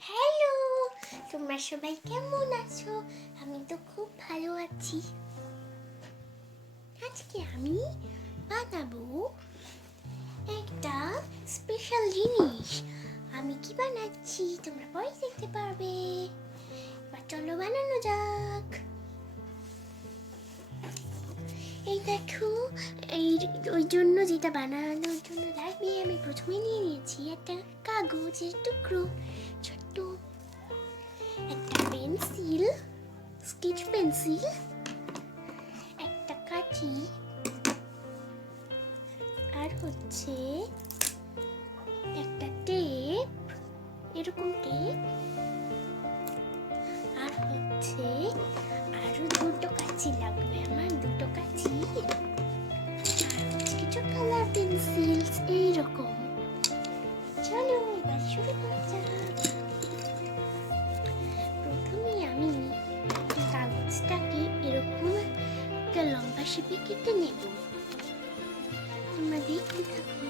Hello, তোমরা সবাই কেমন আছো? আমি তো খুব ভালো আছি। আজকে আমি বানাবো একটা স্পেশাল জিনিস। আমি কি বানাচ্ছি তোমরা পরে দেখতে পারবে। এবার চলো বানানো যাক। এই দেখো, এই ওই জন্য যেটা বানানোর জন্য লাগবে, আমি প্রথমে নিয়ে নিয়েছি একটা কাগজের টুকরো, ছোট্ট একটা পেন্সিল, স্কেচ পেন্সিল, একটা কাঁচি, আর হচ্ছে একটা টেপ, এরকম টেপ, আর হচ্ছে আরো দুটো কাঁচি লাগবে আমার, দুটো কাঁচি, আর হচ্ছে কিছু কালার পেন্সিলস এইরকম। চলো এবার শুরু করা যাক। প্রথমে আমি কাগজটাকে এরকম একটা লম্বা শেপে কেটে নেব। তোমরা দেখতে থাকো।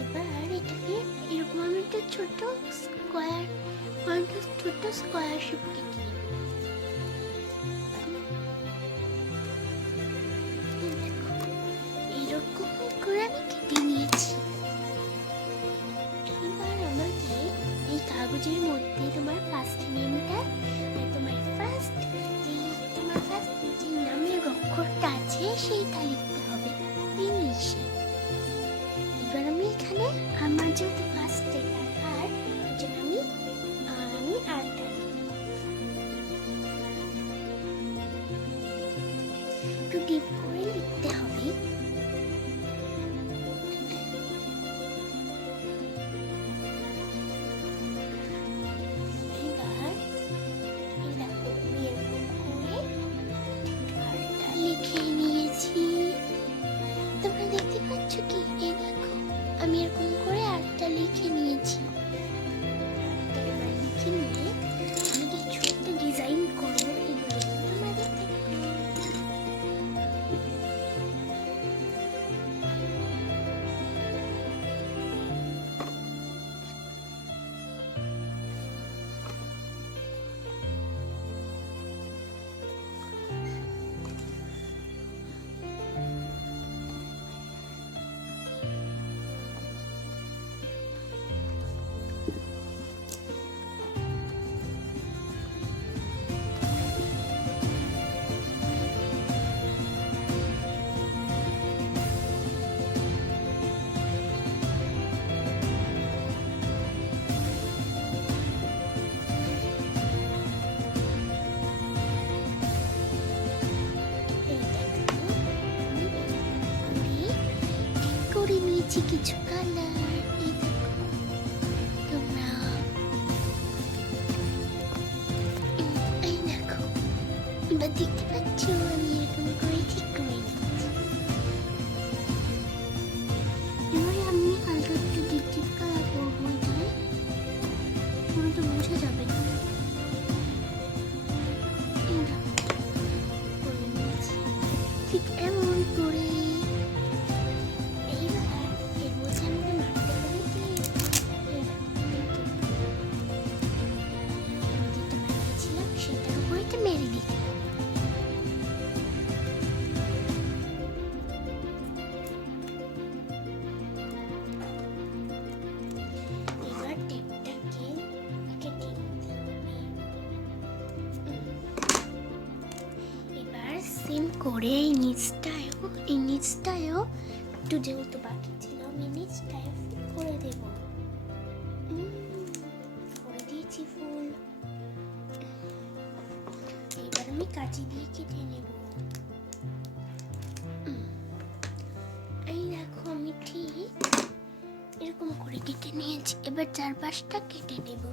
এবার এটাকে এরকম আমি একটা ছোট স্কোয়ার শেপ কেটে নেব। এরকম করে আমি কেটে নিয়েছি। এবার আমাকে এই কাগজের মধ্যে তোমার ফার্স্ট নেমটা, তোমার ফার্স্ট যে নামের অক্ষরটা আছে সেইটা লিখতে হবে ইংলিশে। এবার আমি এখানে আমার যেহেতু ফার্স্ট লেটার আর, আমি আরটা লিখব। একটু ডিপ করে লিখতে হবে। এবার এই দেখো, আমি এরকম করে আরটা লিখে নিয়েছি। তোমরা দেখতে পাচ্ছ কি? এই দেখো, আমি এরকম করে আরটা লিখে নিয়েছি। এবার লিখে নিয়ে আমি কিছু একটা ডিজাইন করবো, এগুলো তোমরা দেখতে থাকো। করে নিয়েছি কিছু কালার। এই দেখো তোমরা, এই দেখো, এবার দেখতে পাচ্ছ আমি এরকম করে ঠিক করে নিচ্ছি। এবারে আমি হালকা একটু ডিপ ডিপ কালার করবো, এটাই পুরো তো বোঝা যাবে না। এই দেখো করে নিয়েছি ঠিক এমন করে। মেরে দিই। এবার টেপটাকে কেটে নিতে হবে। এবার সেম করে এই নিচটায়ও একটু যেহেতু বাকি ছিল, আমি নিচটায় করে দেব। করে দিয়েছি ফুল। এবার আমি কাঁচি দিয়ে কেটে নেব। এই দেখো আমি ঠিক এরকম করে কেটে নিয়েছি। এবার চারপাশটা কেটে নেব।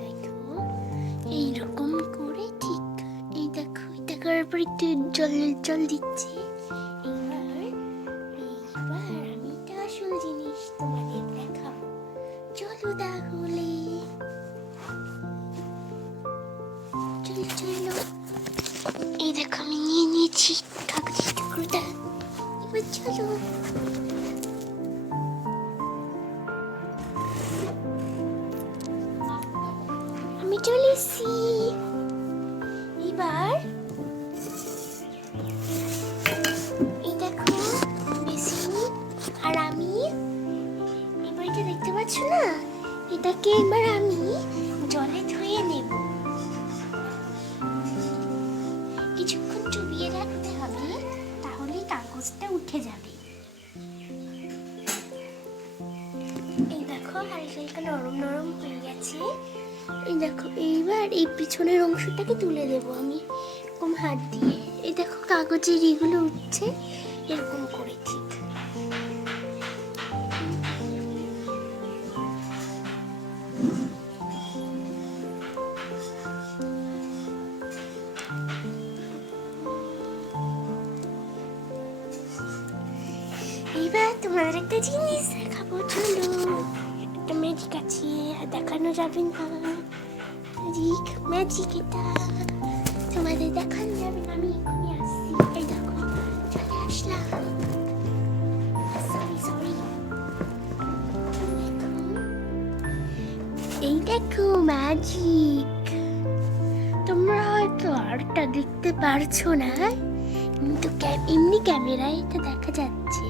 দেখো এইরকম করে ঠিক এই দেখো, এটা করার পর একটু জল জল দিচ্ছি। এইবার আমি এটা আসল জিনিস তোমাদের দেখাবো, চলো তাহলে। চলো চলো, এই দেখো আমি নিয়ে নিয়েছি কাগজের টুকরোটা। এবার চলো। আমি চলে এসেছি। এবার এই দেখো বেসিন, আর আমি এবার এটা দেখতে পাচ্ছ না, এটাকে এবার আমি জলে ধুয়ে নেব। কিছুক্ষণ চুবিয়ে রাখতে হবে, তাহলে কাগজটা উঠে যাবে। এই দেখো হালকা হালকা নরম নরম হয়ে গেছে। এই দেখো এইবার এই পিছনের অংশটাকে তুলে দেব আমি এরকম হাত দিয়ে। এই দেখো কাগজের এগুলো উঠছে এরকম করে ঠিক। এবার তোমাদের একটা জিনিস দেখাবো, চলো। একটা ম্যাজিক আছে, দেখানো যাবে না। ম্যাজিক ম্যাজিক এটা তোমাদের দেখানো যাবে না, আমি এখনই আসছি। এই দেখো চলে আসলাম। Sorry sorry. এই দেখো ম্যাজিক। তোমরা হয়তো আরটা দেখতে পারছো না, কিন্তু এমনি ক্যামেরায় এটা দেখা যাচ্ছে।